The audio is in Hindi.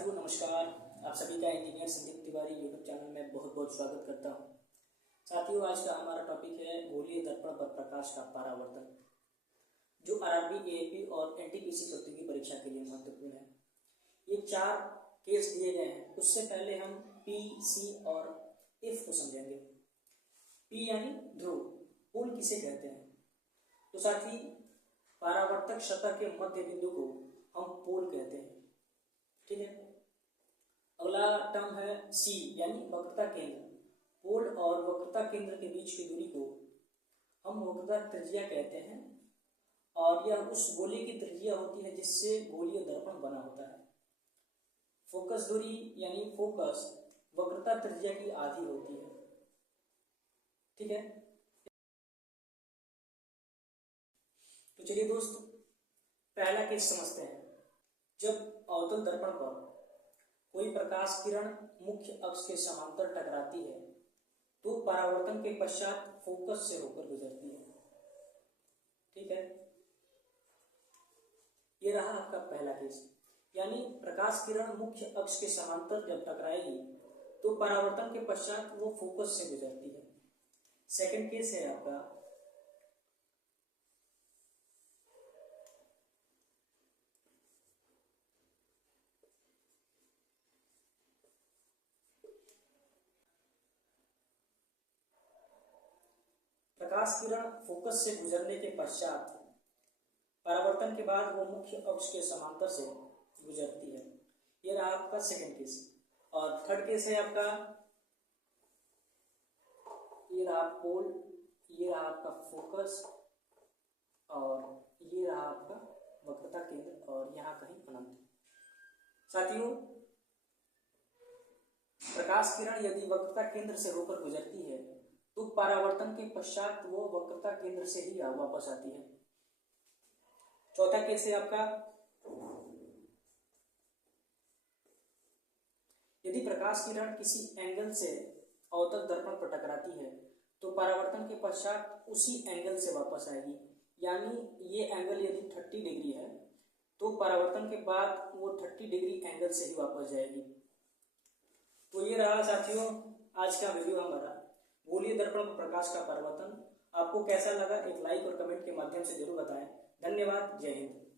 साथियों नमस्कार। आप सभी का engineer Sandeep Tiwari YouTube channel में बहुत बहुत स्वागत करता हूं। साथियों आज का हमारा टॉपिक है गोलीय दर्पण पर प्रकाश का परावर्तन, जो आरआरबी, एएपी और एनटीपीसी प्रतियोगी परीक्षा के लिए महत्वपूर्ण है। ये 4 केस दिए गए हैं। उससे पहले हम पी, सी और एफ को समझेंगे। पी यानी ध्रुव, पोल किसे कहते हैं? तो साथी परावर्तक सतह के मध्य बिंदु को हम पोल कहते हैं। ठीक है। अगला टर्म है सी यानी वक्रता केंद्र। पोल और वक्रता केंद्र के बीच की दूरी को हम वक्रता त्रिज्या कहते हैं और यह उस गोले की त्रिज्या होती है जिससे गोलीय दर्पण बना होता है। फोकस दूरी यानी फोकस वक्रता त्रिज्या की आधी होती है। ठीक है। तो चलिए दोस्त, पहला केस समझते हैं। जब अवतल दर्पण पर कोई प्रकाश किरण मुख्य अक्ष के समांतर टकराती है तो परावर्तन के पश्चात फोकस से होकर गुजरती है। ठीक है। ये रहा आपका पहला केस, यानी प्रकाश किरण मुख्य अक्ष के समांतर जब टकराएगी तो परावर्तन के पश्चात वो फोकस से गुजरती है। सेकंड केस है आपका प्रकाश किरण फोकस से गुजरने के पश्चात परावर्तन के बाद वो मुख्य अक्ष के समांतर से गुजरती है। ये रहा आपका सेकंड केस। और थर्ड केस है आपका, ये रहा पोल, ये रहा आपका फोकस और ये रहा आपका वक्रता केंद्र और यहाँ कहीं अनंत। साथियों, प्रकाश किरण यदि वक्रता केंद्र से होकर गुजरती है तो परावर्तन के पश्चात वो वक्रता केंद्र से ही वापस आती है। चौथा केस है आपका, यदि प्रकाश किरण किसी एंगल से अवतल दर्पण पर टकराती है तो परावर्तन के पश्चात उसी एंगल से वापस आएगी। यानी ये एंगल यदि 30 डिग्री है तो परावर्तन के बाद वो 30 डिग्री एंगल से ही वापस जाएगी। तो ये रहा साथियों आज का वीडियो हमारा, गोलीय दर्पण पर प्रकाश का परावर्तन। आपको कैसा लगा एक लाइक और कमेंट के माध्यम से जरूर बताएं। धन्यवाद। जय हिंद।